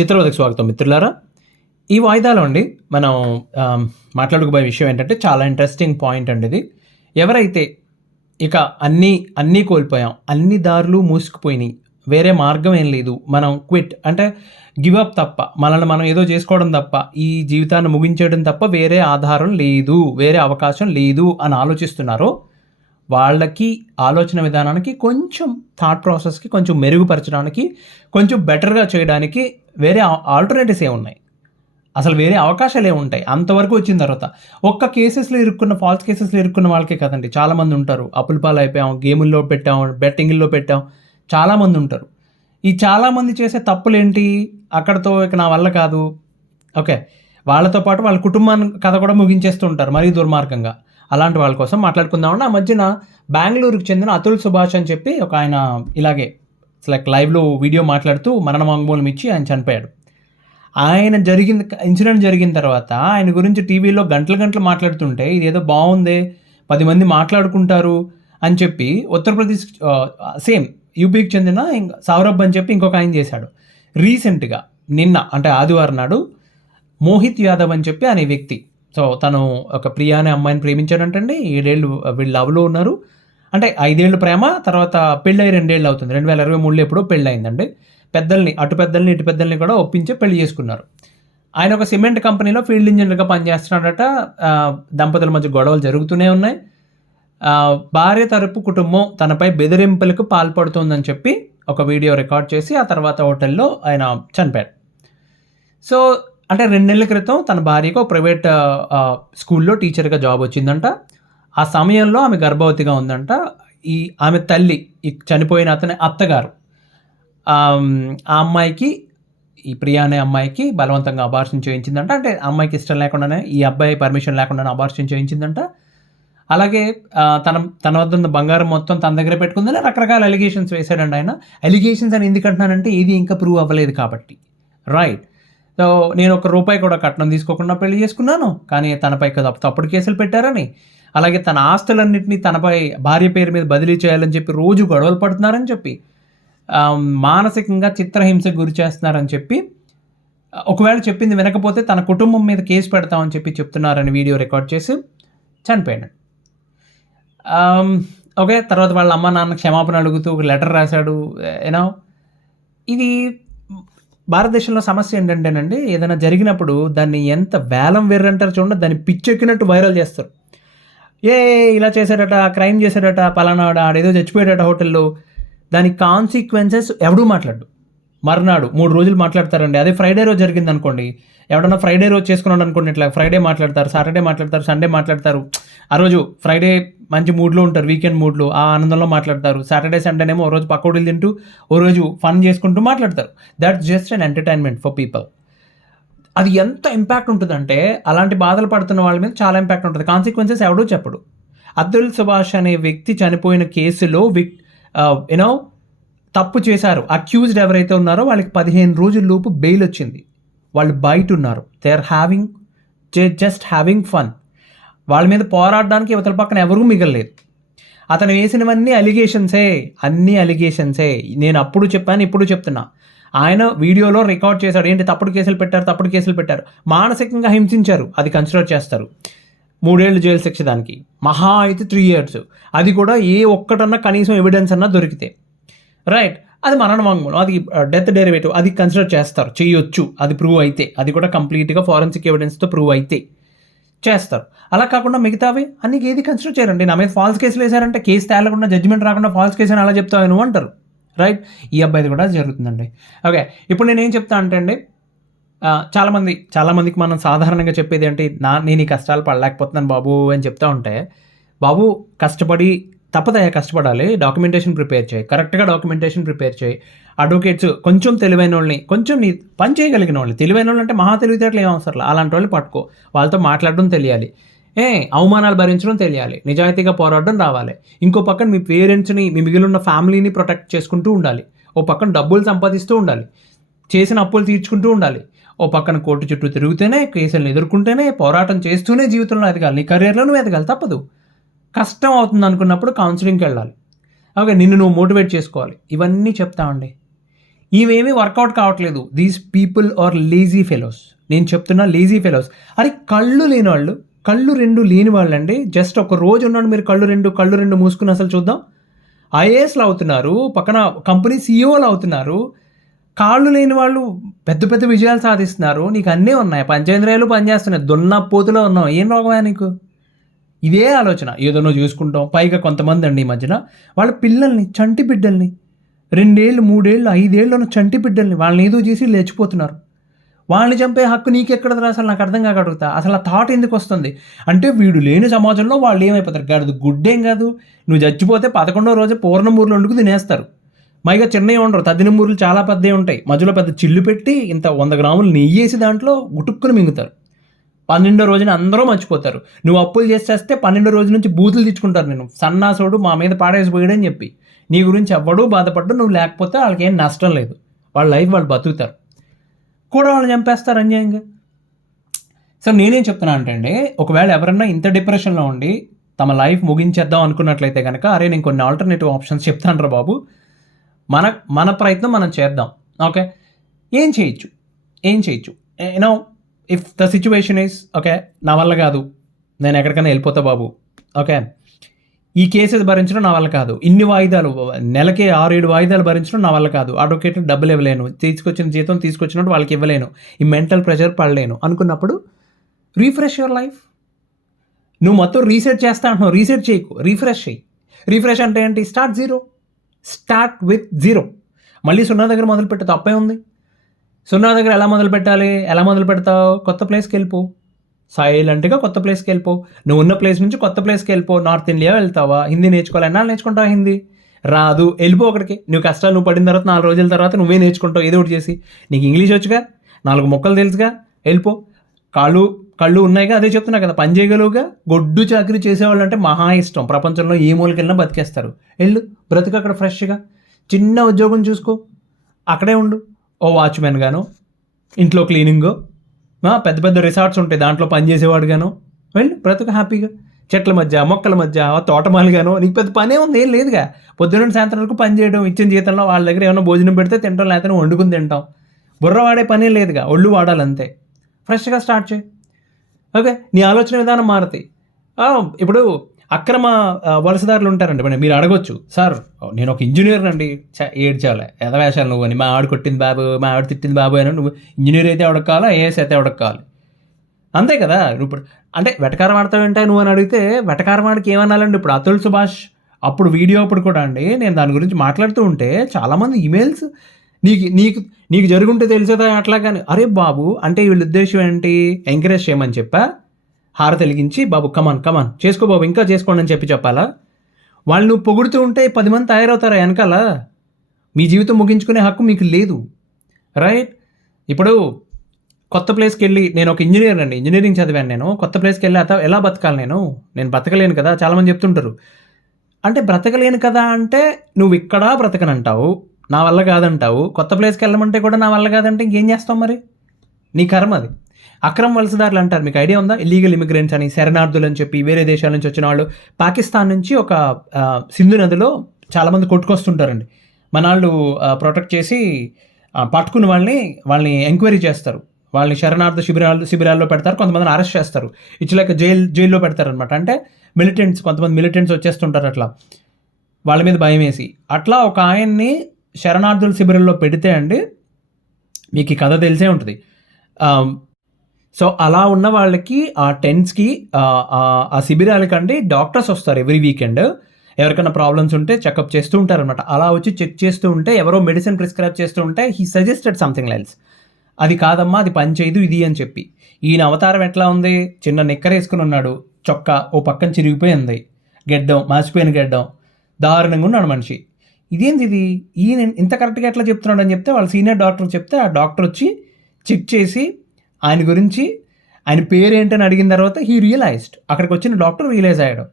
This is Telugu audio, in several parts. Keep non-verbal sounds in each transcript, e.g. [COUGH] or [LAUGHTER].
చిత్రవదకు స్వాగతం మిత్రులారా. ఈ వాయిదాలో అండి మనం మాట్లాడుకోబోయే విషయం ఏంటంటే చాలా ఇంట్రెస్టింగ్ పాయింట్ అండి ఇది. ఎవరైతే ఇక అన్నీ అన్నీ కోల్పోయాం అన్ని దారులు మూసుకుపోయినాయి వేరే మార్గం ఏం లేదు మనం క్విట్ అంటే గివ్ అప్ తప్ప మనల్ని మనం ఏదో చేసుకోవడం తప్ప ఈ జీవితాన్ని ముగించేయడం తప్ప వేరే ఆధారం లేదు వేరే అవకాశం లేదు అని ఆలోచిస్తున్నారో వాళ్ళకి ఆలోచన విధానానికి కొంచెం థాట్ ప్రాసెస్కి కొంచెం మెరుగుపరచడానికి కొంచెం బెటర్గా చేయడానికి వేరే ఆల్టర్నేటివ్స్ ఏమున్నాయి? అసలు వేరే అవకాశాలు ఏముంటాయి అంతవరకు వచ్చిన తర్వాత. ఒక్క కేసెస్లో ఇరుక్కున్న ఫాల్స్ కేసెస్లో ఇరుక్కున్న వాళ్ళకే కదండి. చాలామంది ఉంటారు. అప్పులపాలు అయిపోయాం గేముల్లో పెట్టాం బెట్టింగ్లో పెట్టాం. చాలామంది ఉంటారు. ఈ చాలామంది చేసే తప్పులేంటి? అక్కడతో ఇక నా వల్ల కాదు. ఓకే. వాళ్ళతో పాటు వాళ్ళ కుటుంబాన్ని కథ కూడా ముగించేస్తూ ఉంటారు. మరీ దుర్మార్గంగా. అలాంటి వాళ్ళ కోసం మాట్లాడుకుందామని ఆ మధ్యన బెంగళూరుకు చెందిన అతుల్ సుభాష్ అని చెప్పి ఒక ఆయన ఇలాగే లైక్ లైవ్లో వీడియో మాట్లాడుతూ మరణ వాంగ్మూలం ఇచ్చి ఆయన చనిపోయాడు. ఆయన జరిగిన ఇన్సిడెంట్ జరిగిన తర్వాత ఆయన గురించి టీవీలో గంటలు గంటలు మాట్లాడుతుంటే ఇది ఏదో బాగుందే పది మంది మాట్లాడుకుంటారు అని చెప్పి ఉత్తరప్రదేశ్ సేమ్ యూపీకి చెందిన సౌరభ్ అని చెప్పి ఇంకొక ఆయన చేశాడు. రీసెంట్గా నిన్న అంటే ఆదివారం నాడు మోహిత్ యాదవ్ అని చెప్పి అనే వ్యక్తి సో తను ఒక ప్రియా అనే అమ్మాయిని ప్రేమించాడంటండి. ఏడేళ్ళు వీళ్ళు లవ్లో ఉన్నారు. అంటే ఐదేళ్ళు ప్రేమ తర్వాత పెళ్ళై రెండేళ్ళు అవుతుంది. రెండు వేల ఇరవై మూడులో ఎప్పుడో పెళ్ళయిందండి. పెద్దల్ని అటు పెద్దల్ని ఇటు పెద్దల్ని కూడా ఒప్పించి పెళ్ళి చేసుకున్నారు. ఆయన ఒక సిమెంట్ కంపెనీలో ఫీల్డ్ ఇంజనీర్గా పనిచేస్తున్నాడట. దంపతుల మధ్య గొడవలు జరుగుతూనే ఉన్నాయి. భార్య తరపు కుటుంబం తనపై బెదిరింపులకు పాల్పడుతుందని చెప్పి ఒక వీడియో రికార్డ్ చేసి ఆ తర్వాత హోటల్లో ఆయన చనిపోయాడు సో అంటే రెండు నెలల క్రితం తన భార్యకు ఒక ప్రైవేట్ స్కూల్లో టీచర్గా జాబ్ వచ్చిందంట. ఆ సమయంలో ఆమె గర్భవతిగా ఉందంట. ఈ ఆమె తల్లి ఈ చనిపోయిన అతని అత్తగారు. ఆ అమ్మాయికి ఈ ప్రియా అనే అమ్మాయికి బలవంతంగా అబార్షన్ చేయించిందంట. అంటే అమ్మాయికి ఇష్టం లేకుండానే ఈ అబ్బాయి పర్మిషన్ లేకుండానే అబార్షన్ చేయించిందంట. అలాగే తన తన వద్ద ఉన్న బంగారం మొత్తం తన దగ్గర పెట్టుకుందని రకరకాల అలిగేషన్స్ వేశాడండి ఆయన. అలిగేషన్స్ అని ఎందుకు అంటున్నానంటే ఇది ఇంకా ప్రూవ్ అవ్వలేదు కాబట్టి. రైట్ సో నేను ఒక రూపాయి కూడా కట్నం తీసుకోకుండా పెళ్ళి చేసుకున్నాను. కానీ తనపై కదా తప్పుడు కేసులు పెట్టారని. అలాగే తన ఆస్తులన్నింటినీ తనపై భార్య పేరు మీద బదిలీ చేయాలని చెప్పి రోజు గొడవలు పడుతున్నారని చెప్పి. మానసికంగా చిత్రహింసకు గురి చేస్తున్నారని చెప్పి. ఒకవేళ చెప్పింది వినకపోతే తన కుటుంబం మీద కేసు పెడతామని చెప్పి చెప్తున్నారని వీడియో రికార్డ్ చేసి చనిపోయాడు. ఓకే తర్వాత వాళ్ళ అమ్మ నాన్న క్షమాపణ అడుగుతూ ఒక లెటర్ రాశాడు. ఏనో ఇది భారతదేశంలో సమస్య ఏంటంటేనండి ఏదైనా జరిగినప్పుడు దాన్ని ఎంత వేలం వెర్రంటారు చూడండి దాన్ని పిచ్చెక్కినట్టు వైరల్ చేస్తారు. ఏ ఇలా చేశాడట క్రైమ్ చేశాడట పలానాడ ఆడేదో చచ్చిపోయాడట హోటల్లో దాని కాన్సిక్వెన్సెస్ ఎవడూ మాట్లాడు మర్నాడు మూడు రోజులు మాట్లాడతారండి. అదే ఫ్రైడే రోజు జరిగింది అనుకోండి ఎవడన్నా ఫ్రైడే రోజు చేసుకున్నాడు అనుకోండి ఇట్లా ఫ్రైడే మాట్లాడతారు సాటర్డే మాట్లాడతారు సండే మాట్లాడతారు. ఆ రోజు ఫ్రైడే మంచి మూడ్లో ఉంటారు వీకెండ్ మూడ్లో ఆ ఆనందంలో మాట్లాడతారు. సాటర్డే సండేనేమో ఓ రోజు పకోడీలు తింటూ ఓ రోజు ఫన్ చేసుకుంటూ మాట్లాడతారు. That's just an entertainment for people అది ఎంత ఇంపాక్ట్ ఉంటుందంటే అలాంటి బాధలు పడుతున్న వాళ్ళ మీద చాలా ఇంపాక్ట్ ఉంటుంది. కాన్సిక్వెన్సెస్ ఎవడూ చెప్పడు. అబ్దుల్ సుభాష్ అనే వ్యక్తి చనిపోయిన కేసులో విక్ uh, యునో తప్పు చేశారు. అక్యూజ్డ్ ఎవరైతే ఉన్నారో వాళ్ళకి పదిహేను రోజుల లోపు బెయిల్ వచ్చింది. వాళ్ళు బయట ఉన్నారు. They are having just having fun వాళ్ళ మీద పోరాడడానికి ఇవతల పక్కన ఎవరూ మిగలలేదు. అతను వేసినవన్నీ అలిగేషన్సే అన్ని అలిగేషన్సే నేను అప్పుడు చెప్పాను ఇప్పుడు చెప్తున్నా. ఆయన వీడియోలో రికార్డ్ చేశాడు. ఏంటి? తప్పుడు కేసులు పెట్టారు తప్పుడు కేసులు పెట్టారు. మానసికంగా హింసించారు. అది కన్సిడర్ చేస్తారు. మూడేళ్ళు జైలు శిక్ష దానికి. మహా అయితే త్రీ ఇయర్స్ అది కూడా ఏ ఒక్కటన్నా కనీసం ఎవిడెన్స్ అన్నా దొరికితే. రైట్ అది మరణ వాంగ్మూలం. అది డెత్ డెరివేటివ్ అది కన్సిడర్ చేస్తారు. చేయొచ్చు. అది ప్రూవ్ అయితే. అది కూడా కంప్లీట్గా ఫారెన్సిక్ ఎవిడెన్స్తో ప్రూవ్ అయితే. చేస్తారు. అలా కాకుండా మిగతావి అన్ని ఏది కన్సిడర్ చేయరండి. నా మీద ఫాల్స్ కేసులు వేశారంటే కేసు తేలకుండా జడ్జిమెంట్ రాకుండా ఫాల్స్ కేసు అని అలా చెప్తావు నువ్వు అంటారు. రైట్ ఈ అబ్బాయిది కూడా జరుగుతుందండి. ఓకే ఇప్పుడు నేను ఏం చెప్తా అంటే అండి చాలామంది చాలామందికి మనం సాధారణంగా చెప్పేది ఏంటి నా నేను ఈ కష్టాలు పడలేకపోతున్నాను బాబు అని చెప్తా ఉంటే బాబు కష్టపడి తప్పదయా కష్టపడాలి. డాక్యుమెంటేషన్ ప్రిపేర్ చేయి. కరెక్ట్గా డాక్యుమెంటేషన్ ప్రిపేర్ చేయి. అడ్వకేట్స్ కొంచెం తెలివైన వాళ్ళని కొంచెం నీ పని చేయగలిగిన వాళ్ళని తెలివైన వాళ్ళు అంటే మహా తెలివితేటలు ఏం అవసరం అలాంటి వాళ్ళు పట్టుకో. వాళ్ళతో మాట్లాడడం తెలియాలి. ఏ అవమానాలు భరించడం తెలియాలి. నిజాయితీగా పోరాడడం రావాలి. ఇంకో పక్కన మీ పేరెంట్స్ని మీ మిగిలిన ఫ్యామిలీని ప్రొటెక్ట్ చేసుకుంటూ ఉండాలి. ఓ పక్కన డబ్బులు సంపాదిస్తూ ఉండాలి. చేసిన అప్పులు తీర్చుకుంటూ ఉండాలి. ఓ పక్కన కోర్టు చుట్టూ తిరుగుతూనే కేసులను ఎదుర్కొంటేనే పోరాటం చేస్తూనే జీవితంలో ఎదగాలి. నీ కెరీర్లో నువ్వు ఎదగాలి. తప్పదు. కష్టం అవుతుంది అనుకున్నప్పుడు కౌన్సిలింగ్కి వెళ్ళాలి. ఓకే నిన్ను నువ్వు మోటివేట్ చేసుకోవాలి. ఇవన్నీ చెప్తామండి ఇవేమీ వర్కౌట్ కావట్లేదు. These people are lazy fellows నేను చెప్తున్నా లేజీ ఫెలోస్ అరే కళ్ళు లేని వాళ్ళు కళ్ళు రెండు లేని వాళ్ళండి జస్ట్ ఒక రోజు ఉన్నాడు మీరు కళ్ళు రెండు కళ్ళు రెండు మూసుకుని అసలు చూద్దాం. ఐఏఎస్లు అవుతున్నారు పక్కన కంపెనీ సీఈఓలు అవుతున్నారు. కాళ్ళు లేని వాళ్ళు పెద్ద పెద్ద విజయాలు సాధిస్తున్నారు. నీకు అన్నీ ఉన్నాయి. పంచేంద్రియాలు పనిచేస్తున్నాయి. దున్న పోతులో ఉన్నావు. ఏం రోగమా నీకు? ఇదే ఆలోచన. ఏదోనో చూసుకుంటాం. పైగా కొంతమంది అండి ఈ మధ్యన వాళ్ళ పిల్లల్ని చంటి బిడ్డల్ని రెండేళ్ళు మూడేళ్ళు ఐదేళ్ళు ఉన్న చంటి బిడ్డల్ని వాళ్ళని ఏదో చేసి లేచిపోతున్నారు. వాళ్ళని చంపే హక్కు నీకెక్కడ అసలు నాకు అర్థం కాక అడుగుతా. అసలు ఆ థాట్ ఎందుకు వస్తుంది? అంటే వీడు లేని సమాజంలో వాళ్ళు ఏమైపోతారు? కాదు గుడ్డేం కాదు. నువ్వు చచ్చిపోతే పదకొండో రోజు పూర్ణమూరులు వండుకు తినేస్తారు. మైగా చిన్నవి ఉండరు తద్దినమూరులు చాలా పెద్దవి ఉంటాయి. మధ్యలో పెద్ద చిల్లు పెట్టి ఇంత వంద గ్రాములు నెయ్యి వేసి దాంట్లో గుటుక్కుని మింగుతారు. పన్నెండో రోజున అందరూ మర్చిపోతారు. నువ్వు అప్పులు చేసేస్తే పన్నెండో రోజు నుంచి బూతులు తెచ్చుకుంటారు నేను సన్నాసోడు మా మీద పాడేసిపోయాడని చెప్పి. నీ గురించి ఎవ్వడూ బాధపడ్డు నువ్వు లేకపోతే వాళ్ళకి ఏం నష్టం లేదు. వాళ్ళ లైఫ్ వాళ్ళు బతుకుతారు. కూడా వాళ్ళు చంపేస్తారు అన్యాయంగా. సో నేనేం చెప్తున్నా అంటే అండి ఒకవేళ ఎవరన్నా ఇంత డిప్రెషన్లో ఉండి తమ లైఫ్ ముగించేద్దాం అనుకున్నట్లయితే కనుక అరే నేను కొన్ని ఆల్టర్నేటివ్ ఆప్షన్స్ చెప్తాను రా బాబు. మన మన ప్రయత్నం మనం చేద్దాం. ఓకే? ఏం చేయొచ్చు? ఏం చేయొచ్చు? You know if the situation is okay నా వల్ల కాదు. నేను ఎక్కడికైనా వెళ్ళిపోతా బాబు. ఓకే ఈ కేసెస్ భరించడం నా వల్ల కాదు. ఇన్ని వాయిదాలు నెలకి ఆరు ఏడు వాయిదాలు భరించడం నా వల్ల కాదు. అడ్వకేట్ డబ్బులు ఇవ్వలేను. తీసుకొచ్చిన జీతం తీసుకొచ్చినట్టు వాళ్ళకి ఇవ్వలేను. ఈ మెంటల్ ప్రెషర్ పడలేను. అనుకున్నప్పుడు రీఫ్రెష్ యువర్ లైఫ్ నువ్వు మొత్తం రీసెట్ చేస్తా అంటున్నావు. రీసెట్ చేయకు. రీఫ్రెష్ చేయి. రీఫ్రెష్ అంటే ఏంటి? Start zero start with zero మళ్ళీ సున్నా దగ్గర మొదలుపెట్టే తప్పే ఉంది. సున్నా దగ్గర ఎలా మొదలు పెట్టాలి? ఎలా మొదలు పెడతావు? కొత్త ప్లేస్కి వెళ్ళిపో. సైలెంట్గా కొత్త ప్లేస్కి వెళ్ళిపో. నువ్వు ఉన్న ప్లేస్ నుంచి కొత్త ప్లేస్కి వెళ్ళిపో. నార్త్ ఇండియా వెళ్తావా? హిందీ నేర్చుకోవాలి. ఎన్నాళ్ళు నేర్చుకుంటావా హిందీ? రాదు. వెళ్ళిపో అక్కడికి. నువ్వు కష్టాలు నువ్వు పడిన తర్వాత నాలుగు రోజుల తర్వాత నువ్వే నేర్చుకుంటావు. ఏదో ఒకటి చేసి. నీకు ఇంగ్లీష్ వచ్చుగా? నాలుగు మొక్కలు తెలుసుగా? వెళ్ళిపో. కాళ్ళు కళ్ళు ఉన్నాయిగా? అదే చెప్తున్నా కదా. పని చేయగలుగుగా గొడ్డు చాకరీ చేసేవాళ్ళు అంటే మహా ఇష్టం. ప్రపంచంలో ఏ మూలకెళ్ళినా బతికేస్తారు. వెళ్ళు. బ్రతుకు అక్కడ ఫ్రెష్గా చిన్న ఉద్యోగం చూసుకో. అక్కడే ఉండు. ఓ వాచ్మెన్ గాను ఇంట్లో క్లీనింగ్ పెద్ద పెద్ద రిసార్ట్స్ ఉంటాయి దాంట్లో పని చేసేవాడు గాను. వెళ్ళి బ్రతుకు హ్యాపీగా. చెట్ల మధ్య మొక్కల మధ్య తోటమాలిగాను నీకు పెద్ద పనే ఉంది ఏం లేదుగా. పొద్దున్న సాయంత్రం వరకు పని చేయడం ఇచ్చిన జీతంలో వాళ్ళ దగ్గర ఏమైనా భోజనం పెడితే తింటాం లేకపోతే వండుకుని తింటాం. బుర్ర వాడే పనే లేదుగా ఒళ్ళు వాడాలంతే. ఫ్రెష్గా స్టార్ట్ చేయి. ఓకే నీ ఆలోచన విధానం మారుతాయి. ఇప్పుడు అక్రమ వలసదారులు ఉంటారండి. మరి మీరు అడగొచ్చు. సార్ నేను ఒక ఇంజనీర్ అండి. చ- ఏడ్చాలే ఎదవేశాలు నువ్వు అని. మా ఆవిడ కొట్టింది బాబు మా ఆవిడ తిట్టింది బాబు అని నువ్వు ఇంజనీర్ అయితే ఎవడకు కావాలా? ఏఎస్ అయితే ఎవడకు కావాలి? అంతే కదా. ఇప్పుడు అంటే వెటకారం ఆడతావు నువ్వు అని అడిగితే వెటకారం ఆడికి ఏమనాలండి ఇప్పుడు అతుల్ సుభాష్ అప్పుడు వీడియో అప్పుడు కూడా అండి. నేను దాని గురించి మాట్లాడుతూ ఉంటే చాలామంది ఈమెయిల్స్ నీకు నీకు నీకు జరుగుంటే తెలిసేదా అట్లా కానీ అరే బాబు అంటే వీళ్ళ ఉద్దేశం ఏంటి? ఎంకరేజ్ చేయమని చెప్పా? హార తెలిగించి బాబు కమాన్ కమాన్ చేసుకో బాబు ఇంకా చేసుకోండి అని చెప్పి చెప్పాలా? వాళ్ళు నువ్వు పొగుడుతూ ఉంటే పది మంది తయారవుతారా వెనకాల? మీ జీవితం ముగించుకునే హక్కు మీకు లేదు. రైట్ ఇప్పుడు కొత్త ప్లేస్కి వెళ్ళి నేను ఒక ఇంజనీర్ అండి. ఇంజనీరింగ్ చదివాను నేను. కొత్త ప్లేస్కి వెళ్ళి అత ఎలా బతకాలి నేను? నేను బతకలేను కదా. చాలామంది చెప్తుంటారు. అంటే బ్రతకలేను కదా అంటే నువ్వు ఇక్కడ బ్రతకనంటావు? నా వల్ల కాదంటావు? కొత్త ప్లేస్కి వెళ్ళమంటే కూడా నా వల్ల కాదంటే ఇంకేం చేస్తావు మరి? నీ కర్మ అది. అక్రమ వలసదారులు అంటారు. మీకు ఐడియా ఉందా? ఇల్లీగల్ ఇమిగ్రెంట్స్ అని శరణార్థులు అని చెప్పి వేరే దేశాల నుంచి వచ్చిన వాళ్ళు. పాకిస్తాన్ నుంచి ఒక సింధు నదిలో చాలామంది కొట్టుకొస్తుంటారండి. మన వాళ్ళు ప్రొటెక్ట్ చేసి పట్టుకుని పట్టుకున్న వాళ్ళని వాళ్ళని ఎంక్వైరీ చేస్తారు. వాళ్ళని శరణార్థ శిబిరాలు శిబిరాల్లో పెడతారు. కొంతమందిని అరెస్ట్ చేస్తారు. ఇట్స్ లైక్ జైల్ జైల్లో పెడతారు అనమాట అంటే మిలిటెంట్స్ కొంతమంది మిలిటెంట్స్ వచ్చేస్తుంటారు అట్లా. వాళ్ళ మీద భయం వేసి. అట్లా ఒక ఆయన్ని శరణార్థుల శిబిరంలో పెడితే అండి మీకు ఈ కథ తెలిసే ఉంటుంది. సో అలా ఉన్న వాళ్ళకి ఆ టెంట్స్కి ఆ శిబిరాలకండి డాక్టర్స్ వస్తారు ఎవ్రీ వీకెండ్. ఎవరికైనా ప్రాబ్లమ్స్ ఉంటే చెకప్ చేస్తూ ఉంటారనమాట అలా వచ్చి చెక్ చేస్తూ ఉంటే ఎవరో మెడిసిన్ ప్రిస్క్రైబ్ చేస్తూ ఉంటే హీ సజెస్టెడ్ సంథింగ్ ఎల్స్. అది కాదమ్మా అది పనిచేయదు ఇది అని చెప్పి. ఈయన అవతారం ఎట్లా ఉంది? చిన్న నిక్కర వేసుకుని ఉన్నాడు. చొక్కా ఓ పక్కన చిరిగిపోయి ఉంది. గెడ్డం మాసిపోయిన గెడ్డం. దారుణంగా ఉన్నాడు మనిషి. ఇదేంది ఇది? ఈయన ఇంత కరెక్ట్గా ఎట్లా చెప్తున్నాడు అని చెప్తే వాళ్ళ సీనియర్ డాక్టర్ చెప్తే ఆ డాక్టర్ వచ్చి చెక్ చేసి ఆయన గురించి ఆయన పేరు ఏంటని అడిగిన తర్వాత హీ రియలైజ్డ్ అక్కడికి వచ్చిన డాక్టర్ రియలైజ్ అయ్యాడు.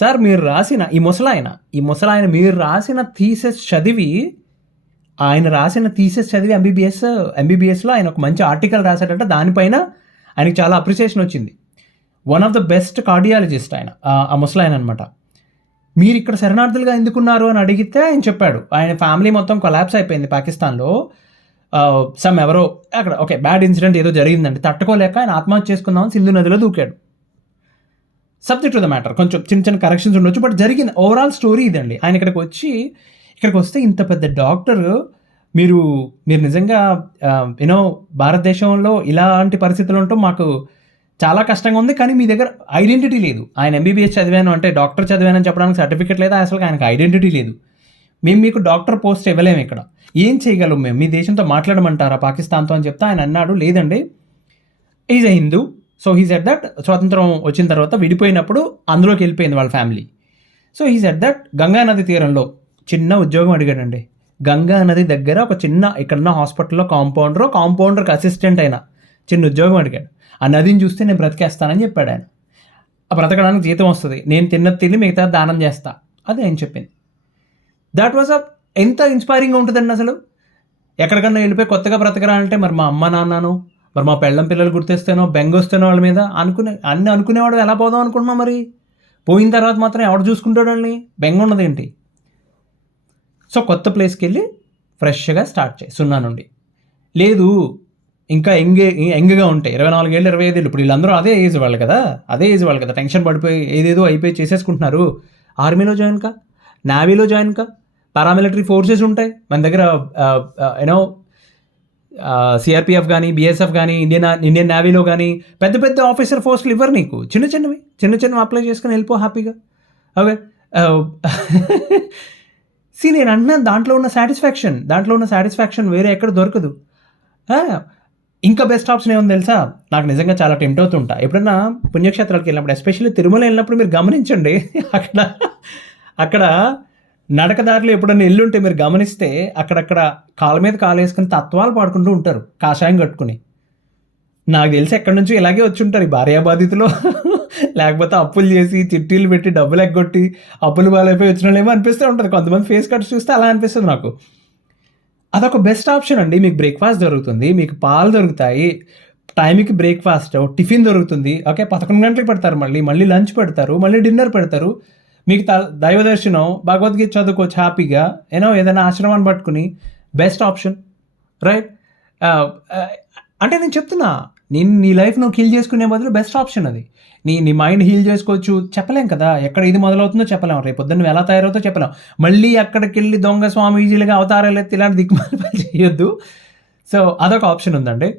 సార్ మీరు రాసిన ఈ ముసలాయన ఈ ముసలాయన మీరు రాసిన థీసెస్ చదివి ఆయన రాసిన థీసెస్ చదివి ఎంబీబీఎస్ ఎంబీబీఎస్లో ఆయన ఒక మంచి ఆర్టికల్ రాశాడట దానిపైన ఆయనకి చాలా అప్రిసియేషన్ వచ్చింది. One of the best cardiologist ఆయన ఆ- ముసలాయన అనమాట మీరు ఇక్కడ శరణార్థులుగా ఎందుకున్నారు? అని అడిగితే ఆయన చెప్పాడు. ఆయన ఫ్యామిలీ మొత్తం కొలాప్స్ అయిపోయింది పాకిస్తాన్లో. సమ్ ఎవరో అక్కడ ఓకే బ్యాడ్ ఇన్సిడెంట్ ఏదో జరిగిందండి తట్టుకోలేక ఆయన ఆత్మహత్య చేసుకుందామని సింధు నదిలో దూకాడు. సబ్జెక్ట్ టు ద మ్యాటర్ కొంచెం చిన్న చిన్న కరెక్షన్స్ ఉండొచ్చు బట్ జరిగింది ఓవరాల్ స్టోరీ ఇదండి. ఆయన ఇక్కడికి వచ్చి ఇక్కడికి వస్తే ఇంత పెద్ద డాక్టర్ మీరు మీరు నిజంగా యూనో భారతదేశంలో ఇలాంటి పరిస్థితులు ఉండటం మాకు చాలా కష్టంగా ఉంది కానీ మీ దగ్గర ఐడెంటిటీ లేదు. ఆయన ఎంబీబీఎస్ చదివాను అంటే డాక్టర్ చదివానని చెప్పడానికి సర్టిఫికేట్ లేదా అసలు ఆయనకు ఐడెంటిటీ లేదు. మేము మీకు డాక్టర్ పోస్ట్ ఇవ్వలేము ఇక్కడ. ఏం చేయగలం మేము? మీ దేశంతో మాట్లాడమంటారా? పాకిస్తాన్తో అని చెప్తే ఆయన అన్నాడు లేదండి. Is a Hindu so he said that స్వాతంత్రం వచ్చిన తర్వాత విడిపోయినప్పుడు అందులోకి వెళ్ళిపోయింది వాళ్ళ family so he said that Ganga నది తీరంలో చిన్న ఉద్యోగం అడిగాడండి. గంగా నది దగ్గర ఒక చిన్న ఇక్కడున్న హాస్పిటల్లో కాంపౌండర్ కాంపౌండర్కి అసిస్టెంట్ అయినా చిన్న ఉద్యోగం అడిగాడు. ఆ నదిని చూస్తే నేను బ్రతికేస్తానని చెప్పాడు ఆయన. ఆ బ్రతకడానికి జీతం వస్తుంది. నేను తిన్న తిని మిగతా దానం చేస్తా. అది ఆయన చెప్పింది. దాట్ వాజ్ అ ఎంత ఇన్స్పైరింగ్గా ఉంటుందండి అసలు? ఎక్కడికన్నా వెళ్ళిపోయి కొత్తగా బ్రతకరా అంటే మరి మా అమ్మ నాన్నను మరి మా పెళ్ళం పిల్లలు గుర్తొస్తేనో బెంగ వస్తేనో వాళ్ళ మీద అనుకునే అన్ని అనుకునేవాడు ఎలా పోదాం అనుకుంటున్నాం మరి? పోయిన తర్వాత మాత్రం ఎవడు చూసుకుంటాడు వాళ్ళని? బెంగ ఉన్నదేంటి? సో కొత్త ప్లేస్కి వెళ్ళి ఫ్రెష్గా స్టార్ట్ చేయి సున్నా నుండి. లేదు ఇంకా ఎంగే ఎంగగా ఉంటాయి. ఇరవై నాలుగేళ్ళు ఇరవై ఐదేళ్ళు ఇప్పుడు వీళ్ళందరూ అదే ఏజ్ వాళ్ళు కదా? అదే ఏజ్ వాళ్ళు కదా? టెన్షన్ పడిపోయి ఏదేదో అయిపోయి చేసేసుకుంటున్నారు. ఆర్మీలో జాయిన్ కా? నావీలో జాయిన్ కా? పారామిలిటరీ ఫోర్సెస్ ఉంటాయి. మన దగ్గర యూనో సిఆర్పిఎఫ్ కానీ బిఎస్ఎఫ్ కానీ ఇండియన్ ఇండియన్ నేవీలో కానీ పెద్ద పెద్ద ఆఫీసర్ ఫోర్స్లు ఇవ్వరు నీకు. చిన్న చిన్నవి. చిన్న చిన్నవి అప్లై చేసుకుని వెళ్ళిపో హ్యాపీగా ఓకే? సి [LAUGHS] నేను అంటున్నాను దాంట్లో ఉన్న సాటిస్ఫాక్షన్ దాంట్లో ఉన్న సాటిస్ఫాక్షన్ వేరే ఎక్కడ దొరకదు. ఇంకా బెస్ట్ ఆప్షన్ ఏముంది తెలుసా? నాకు నిజంగా చాలా టెంప్ట్ అవుతుంటా. ఎప్పుడన్నా పుణ్యక్షేత్రాలకు వెళ్ళినప్పుడు ఎస్పెషల్లీ తిరుమల వెళ్ళినప్పుడు మీరు గమనించండి. [LAUGHS] అక్కడ అక్కడ నడకదారులు ఎప్పుడైనా ఎల్లుంటే మీరు గమనిస్తే అక్కడక్కడ కాళ్ళ మీద కాలు వేసుకుని తత్వాలు పాడుకుంటూ ఉంటారు కాషాయం కట్టుకుని. నాకు తెలిసి ఎక్కడి నుంచి ఇలాగే వచ్చి ఉంటారు ఈ భార్యాబాధితులు [LAUGHS] లేకపోతే అప్పులు చేసి చిట్టీలు పెట్టి డబ్బులు ఎగ్గొట్టి అప్పులు బాలైపోయి వచ్చిన వాళ్ళేమో అనిపిస్తూ ఉంటుంది. కొంతమంది ఫేస్ కట్స్ చూస్తే అలా అనిపిస్తుంది నాకు. అదొక బెస్ట్ ఆప్షన్ అండి. మీకు బ్రేక్ఫాస్ట్ దొరుకుతుంది మీకు పాలు దొరుకుతాయి టైంకి బ్రేక్ఫాస్ట్ టిఫిన్ దొరుకుతుంది. ఓకే పదకొండు గంటలకు పెడతారు మళ్ళీ. మళ్ళీ లంచ్ పెడతారు మళ్ళీ డిన్నర్ పెడతారు. మీకు త- దైవ దర్శనం భగవద్గీత చదువుకోవచ్చు హ్యాపీగా ఏనో ఏదైనా ఆశ్రమాన్ని పట్టుకుని బెస్ట్ ఆప్షన్ రైట్? అంటే నేను చెప్తున్నా నేను నీ లైఫ్ నువ్వు హీల్ చేసుకునే బదులు బెస్ట్ ఆప్షన్ అది. నీ నీ మైండ్ హీల్ చేసుకోవచ్చు చెప్పలేం కదా? ఎక్కడ ఇది మొదలవుతుందో చెప్పలేం. రేపు పొద్దున్న నువ్వు ఎలా తయారవుతో చెప్పలేం. మళ్ళీ అక్కడికి వెళ్ళి దొంగ స్వామీజీలుగా అవతారాలు ఎత్తి ఇలాంటి దిక్కుమాలి చేయొద్దు. సో అదొక ఆప్షన్ ఉందండి.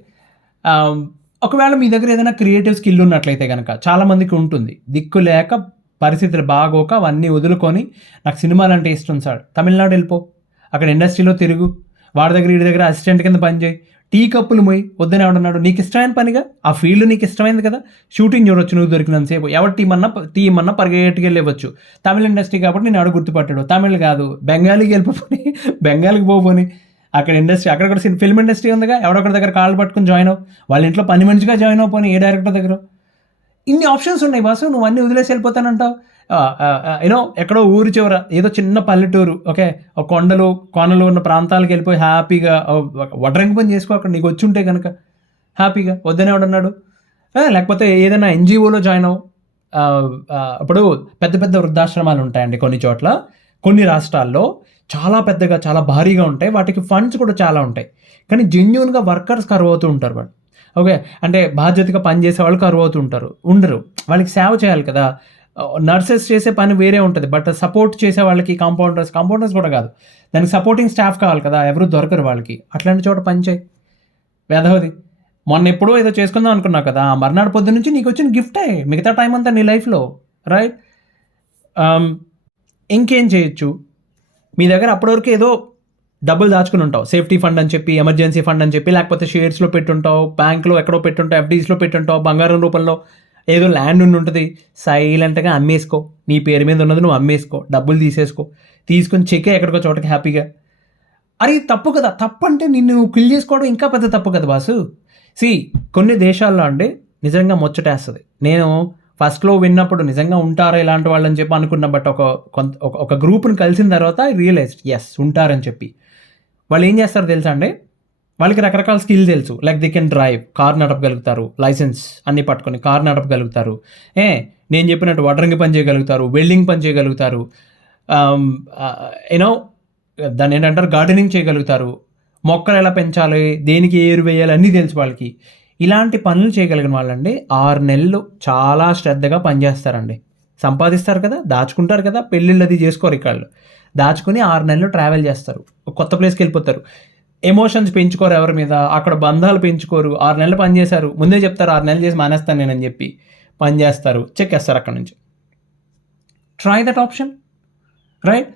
ఒకవేళ మీ దగ్గర ఏదైనా క్రియేటివ్ స్కిల్ ఉన్నట్లయితే కనుక చాలామందికి ఉంటుంది. దిక్కు లేక పరిస్థితులు బాగోక అవన్నీ వదులుకొని నాకు సినిమాలు అంటే ఇష్టం సార్. తమిళనాడు వెళ్ళిపో. అక్కడ ఇండస్ట్రీలో తిరుగు. వాడి దగ్గర వీడి దగ్గర అసిస్టెంట్ కింద పనిచేయి టీ కప్పులు మొయ్యి వద్దని ఎవడన్నాడు నీకు ఇష్టమైన పనిగా? ఆ ఫీల్డ్ నీకు ఇష్టమైంది కదా? షూటింగ్ చూడొచ్చు నువ్వు దొరికినంతసేపు ఎవరి టీం అన్నా టీం అన్నా పరిగెట్టుకు వెళ్ళవచ్చు తమిళ ఇండస్ట్రీ కాబట్టి నేను అడుగు గుర్తుపట్టాడు. తమిళ్ కాదు. బెంగాలీకి వెళ్ళిపోని [LAUGHS] బెంగాల్కి పోపోని అక్కడ ఇండస్ట్రీ అక్కడ కూడా ఫిల్మ్ ఇండస్ట్రీ ఉందిగా. ఎవడొకరి దగ్గర కాళ్ళు పట్టుకుని జాయిన్ అవ్వు. వాళ్ళ ఇంట్లో పని మనిషిగా జాయిన్ అవ్వని ఏ డైరెక్టర్ దగ్గర. ఇన్ని ఆప్షన్స్ ఉన్నాయి బాసు నువ్వు అన్నీ వదిలేసి వెళ్ళిపోతానంటావు. యూనో ఎక్కడో ఊరు చివర ఏదో చిన్న పల్లెటూరు ఓకే కొండలు కోనలు ఉన్న ప్రాంతాలకు వెళ్ళిపోయి హ్యాపీగా వడ్రంగి పని చేసుకో అక్కడ నీకు వచ్చి ఉంటే కనుక హ్యాపీగా వద్దనే ఉన్నాడు లేకపోతే ఏదైనా ఎన్జిఓలో జాయిన్ అవ్వు. ఇప్పుడు పెద్ద పెద్ద వృద్ధాశ్రమాలు ఉంటాయండి కొన్ని చోట్ల. కొన్ని రాష్ట్రాల్లో చాలా పెద్దగా చాలా భారీగా ఉంటాయి. వాటికి ఫండ్స్ కూడా చాలా ఉంటాయి. కానీ జెన్యున్గా వర్కర్స్ కరువు అవుతూ ఉంటారు వాళ్ళు. ఓకే అంటే బాధ్యతగా పనిచేసే వాళ్ళు కరువు అవుతుంటారు ఉండరు. వాళ్ళకి సేవ చేయాలి కదా. నర్సెస్ చేసే పని వేరే ఉంటుంది బట్ సపోర్ట్ చేసే వాళ్ళకి కాంపౌండర్స్ కాంపౌండర్స్ కూడా కాదు. దానికి సపోర్టింగ్ స్టాఫ్ కావాలి కదా ఎవరు దొరకరు వాళ్ళకి. అట్లాంటి చోట పని చేయి. వేదవది. మొన్న ఎప్పుడో ఏదో చేసుకుందాం అనుకున్నావు కదా మర్నాడు పొద్దు నుంచి నీకు వచ్చిన గిఫ్టే మిగతా టైం అంతా నీ లైఫ్లో రైట్? ఇంకేం చేయొచ్చు? మీ దగ్గర అప్పటివరకు ఏదో డబ్బులు దాచుకుని ఉంటావు. సేఫ్టీ ఫండ్ అని చెప్పి ఎమర్జెన్సీ ఫండ్ అని చెప్పి లేకపోతే షేర్స్లో పెట్టుంటావు బ్యాంక్లో ఎక్కడో పెట్టుంటావు ఎఫ్డీస్లో పెట్టుంటావు బంగారం రూపంలో ఏదో ల్యాండ్ ఉండి ఉంటుంది. సైలెంట్గా అమ్మేసుకో. నీ పేరు మీద ఉన్నది నువ్వు అమ్మేసుకో. డబ్బులు తీసేసుకో. తీసుకుని చెక్కే ఎక్కడికో చోటకి హ్యాపీగా. అరే తప్పు కదా. తప్పు అంటే నిన్ను కిల్ చేసుకోవడం ఇంకా పెద్ద తప్పు కదా బాసు. సి కొన్ని దేశాల్లో అండి నిజంగా ముచ్చటేస్తుంది. నేను ఫస్ట్లో విన్నప్పుడు నిజంగా ఉంటారా ఇలాంటి వాళ్ళని చెప్పి అనుకున్నా బట్ ఒక కొంత ఒక- ఒక గ్రూప్ని కలిసిన తర్వాత ఐ రియలైజ్ ఎస్ ఉంటారని చెప్పి. వాళ్ళు ఏం చేస్తారు తెలుసా అండి? వాళ్ళకి రకరకాల స్కిల్ తెలుసు. Like they can drive. Car నడపగలుగుతారు. Licence అన్ని పట్టుకొని కార్ నడపగలుగుతారు. ఏ నేను చెప్పినట్టు వడ్రంగి పని చేయగలుగుతారు వెల్డింగ్ పని చేయగలుగుతారు. యూనో దాన్ని ఏంటంటారు? గార్డెనింగ్ చేయగలుగుతారు. మొక్కలు ఎలా పెంచాలి? దేనికి ఏరు వేయాలి? అన్నీ తెలుసు వాళ్ళకి. ఇలాంటి పనులు చేయగలిగిన వాళ్ళండి ఆరు నెలలు చాలా శ్రద్ధగా పనిచేస్తారండి. సంపాదిస్తారు కదా దాచుకుంటారు కదా పెళ్ళిళ్ళు అది చేసుకోరు ఇక్కడ దాచుకుని ఆరు నెలలు ట్రావెల్ చేస్తారు. ఒక కొత్త ప్లేస్కి వెళ్ళిపోతారు. ఎమోషన్స్ పెంచుకోరు ఎవరి మీద. అక్కడ బంధాలు పెంచుకోరు. ఆరు నెలలు పని చేశారు. ముందే చెప్తారు ఆరు నెలలు చేసి మానేస్తాను నేనని చెప్పి పని చేస్తారు. చెక్కేస్తారు అక్కడ నుంచి. ట్రై దట్ ఆప్షన్ రైట్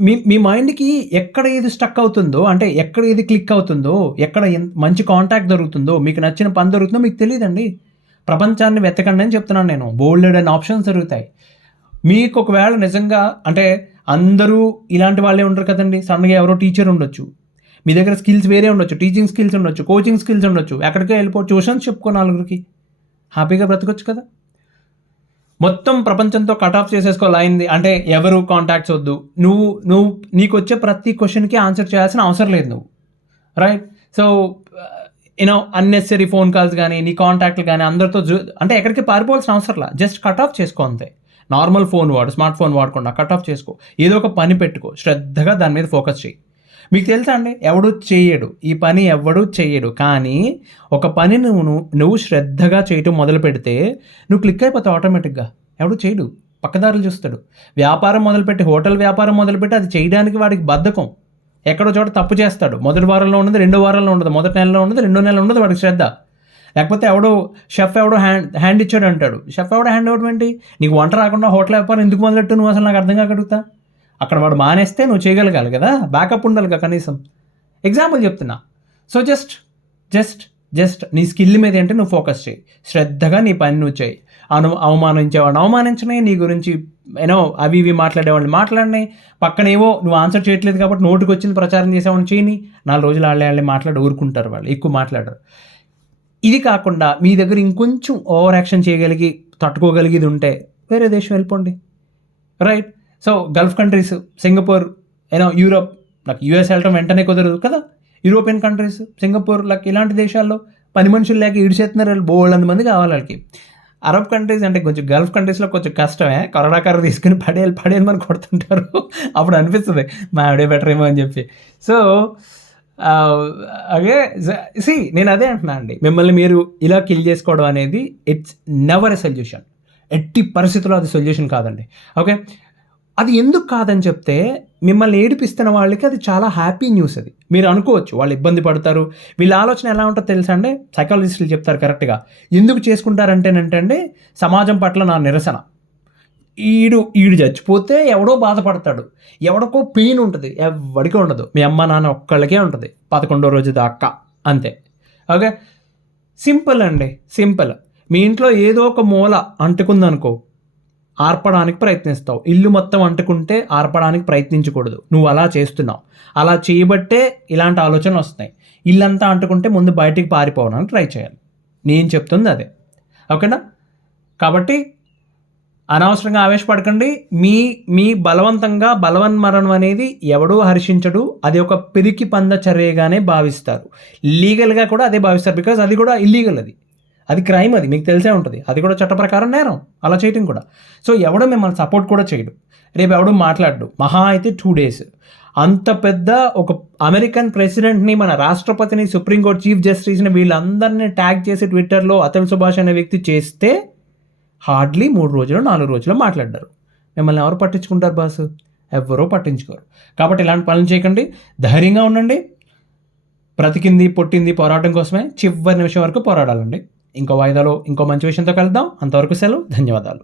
మీ మీ మైండ్కి ఎక్కడ ఏది స్టక్ అవుతుందో అంటే ఎక్కడ ఏది క్లిక్ అవుతుందో ఎక్కడ మంచి కాంటాక్ట్ దొరుకుతుందో మీకు నచ్చిన పని దొరుకుతుందో మీకు తెలియదండి. ప్రపంచాన్ని వెతకండి అని చెప్తున్నాను నేను. బోల్డెడ్ అండ్ ఆప్షన్స్ దొరుకుతాయి. మీకు ఒకవేళ నిజంగా అంటే అందరూ ఇలాంటి వాళ్ళే ఉంటారు కదండి. సన్నగా ఎవరో టీచర్ ఉండొచ్చు. మీ దగ్గర స్కిల్స్ వేరే ఉండొచ్చు. టీచింగ్ స్కిల్స్ ఉండొచ్చు. కోచింగ్ స్కిల్స్ ఉండొచ్చు. ఎక్కడికే వెళ్ళిపో ట్యూషన్స్ చెప్పుకో నలుగురికి. హ్యాపీగా బ్రతకొచ్చు కదా. మొత్తం ప్రపంచంతో కట్ ఆఫ్ చేసేసుకోవాలైంది అంటే ఎవరు కాంటాక్ట్స్ వద్దు. నువ్వు నువ్వు నీకు వచ్చే ప్రతి క్వశ్చన్కి ఆన్సర్ చేయాల్సిన అవసరం లేదు నువ్వు. Right so you know unnecessary phone calls కానీ నీ కాంటాక్ట్లు కానీ అందరితో అంటే ఎక్కడికి పారిపోవాల్సిన అవసరంలా జస్ట్ కట్ ఆఫ్ చేసుకో అంతే. నార్మల్ ఫోన్ వాడు స్మార్ట్ ఫోన్ వాడకుండా కట్ ఆఫ్ చేసుకో. ఏదో ఒక పని పెట్టుకో. శ్రద్ధగా దాని మీద ఫోకస్ చేయి మీకు తెలుసా అండి? ఎవడు చేయడు ఈ పని ఎవడు చేయడు కానీ ఒక పని నువ్వు నువ్వు- నువ్వు శ్రద్ధగా చేయటం మొదలు పెడితే నువ్వు క్లిక్ అయిపోతావు ఆటోమేటిక్గా. ఎవడు చేయడు పక్కదారులు చూస్తాడు. వ్యాపారం మొదలుపెట్టి హోటల్ వ్యాపారం మొదలుపెట్టి అది చేయడానికి వాడికి బద్ధకం. ఎక్కడో చోట తప్పు చేస్తాడు. మొదటి వారంలో ఉన్నది రెండో వారంలో ఉండదు మొదటి నెలలో ఉన్నది రెండో నెలలో ఉండదు వాడికి శ్రద్ధ. లేకపోతే ఎవడో షెఫ్ ఎవడో హ్యాండ్ హ్యాండ్ ఇచ్చాడు అంటాడు. షెఫ్ ఎవడో హ్యాండ్ ఇవ్వడం ఏంటి? నీకు వంట రాకుండా హోటల్ వ్యాపారం ఎందుకు మొదలెట్టు? నువ్వు అసలు నాకు అర్థం కాగలుగుతా అక్కడ వాడు మానేస్తే నువ్వు చేయగలగాలి కదా? బ్యాకప్ ఉండాలి కదా కనీసం. ఎగ్జాంపుల్ చెప్తున్నా. సో జస్ట్ జస్ట్ జస్ట్ నీ స్కిల్ మీద ఏంటి నువ్వు ఫోకస్ చేయి. శ్రద్ధగా నీ పని నువ్వు చేయి. అను అవమానించేవాడిని అవమానించనే నీ గురించి ఏనో అవి ఇవి మాట్లాడేవాడిని మాట్లాడినాయి పక్కనేవో నువ్వు ఆన్సర్ చేయట్లేదు కాబట్టి నోటికి వచ్చింది ప్రచారం చేసేవాడిని చేయని. నాలుగు రోజులు వాళ్ళే వాళ్ళే మాట్లాడి ఊరుకుంటారు వాళ్ళు. ఎక్కువ మాట్లాడరు. ఇది కాకుండా మీ దగ్గర ఇంకొంచెం ఓవర్ యాక్షన్ చేయగలిగి తట్టుకోగలిగేది ఉంటే వేరే దేశం వెళ్ళిపోండి. Right so gulf countries Singapore ఏనో Europe నాకు యూఎస్ వెళ్ళటం వెంటనే కుదరదు కదా? యూరోపియన్ కంట్రీస్ సింగపూర్ లైక్ ఇలాంటి దేశాల్లో పని మనుషులు లేక ఇడిచేస్తున్నారు వాళ్ళు బోల్డ్ మంది కావాలి వాళ్ళకి. అరబ్ కంట్రీస్ అంటే కొంచెం గల్ఫ్ కంట్రీస్లో కొంచెం కష్టమే. కరోనా కర్ర తీసుకుని పడేయాలి పడేయాలి మనం కొడుతుంటారు. అప్పుడు అనిపిస్తుంది మా ఆవిడే బెటర్ ఏమో అని చెప్పి. సో అదే సి నేను అదే అంటున్నా అండి. మిమ్మల్ని మీరు ఇలా కిల్ చేసుకోవడం అనేది ఇట్స్ నెవర్ ఎ సొల్యూషన్ ఎట్టి పరిస్థితుల్లో అది సొల్యూషన్ కాదండి. ఓకే అది ఎందుకు కాదని చెప్తే మిమ్మల్ని ఏడిపిస్తున్న వాళ్ళకి అది చాలా హ్యాపీ న్యూస్ అది. మీరు అనుకోవచ్చు వాళ్ళు ఇబ్బంది పడతారు. వీళ్ళ ఆలోచన ఎలా ఉంటుందో తెలుసా అండి? సైకాలజిస్టులు చెప్తారు కరెక్ట్గా ఎందుకు చేసుకుంటారంటేనంటే అండి సమాజం పట్ల నా నిరసన. ఈడు ఈడు చచ్చిపోతే ఎవడో బాధపడతాడు. ఎవడికో పెయిన్ ఉంటుంది. ఎవడికి ఉండదు. మీ అమ్మ నాన్న ఒక్కళ్ళకే ఉంటుంది. పదకొండో రోజు దాకా. అంతే. ఓకే? సింపుల్ అండి. సింపుల్. మీ ఇంట్లో ఏదో ఒక మూల అంటుకుందనుకో ఆర్పడానికి ప్రయత్నిస్తావు. ఇల్లు మొత్తం అంటుకుంటే ఆర్పడానికి ప్రయత్నించకూడదు. నువ్వు అలా చేస్తున్నావు. అలా చేయబట్టే ఇలాంటి ఆలోచనలు వస్తాయి ఇల్లంతా అంటుకుంటే ముందు బయటికి పారిపోవడానికి ట్రై చేయాలి. నేను చెప్తుంది అదే. ఓకేనా? కాబట్టి అనవసరంగా ఆవేశపడకండి. మీ మీ బలవంతంగా బలవన్మరణం అనేది ఎవడూ హర్షించడు. అది ఒక పిరికి పంద చర్యగానే భావిస్తారు. లీగల్గా కూడా అదే భావిస్తారు. బికాజ్ అది కూడా ఇల్లీగల్ అది. అది క్రైమ్ అది. మీకు తెలిసే ఉంటుంది. అది కూడా చట్ట ప్రకారం నేరం. అలా చేయటం కూడా. సో ఎవడో మిమ్మల్ని సపోర్ట్ కూడా చేయడు. రేపు ఎవడో మాట్లాడు మహా అయితే టూ డేస్. అంత పెద్ద ఒక అమెరికన్ ప్రెసిడెంట్ని మన రాష్ట్రపతిని సుప్రీంకోర్టు చీఫ్ జస్టిస్ని వీళ్ళందరినీ ట్యాగ్ చేసి ట్విట్టర్లో అతని సుభాష్ అనే వ్యక్తి చేస్తే హార్డ్లీ మూడు రోజులు నాలుగు రోజులు మాట్లాడారు. మిమ్మల్ని ఎవరు పట్టించుకుంటారు బాసు? ఎవరో పట్టించుకోరు. కాబట్టి ఇలాంటి పనులు చేయకండి. ధైర్యంగా ఉండండి. బ్రతికింది పుట్టింది పోరాటం కోసమే చివరి నిమిషం వరకు పోరాడాలండి. ఇంకో వాయిదాలో ఇంకో మంచి విషయంతో కలుద్దాం. అంతవరకు సెలవు. ధన్యవాదాలు.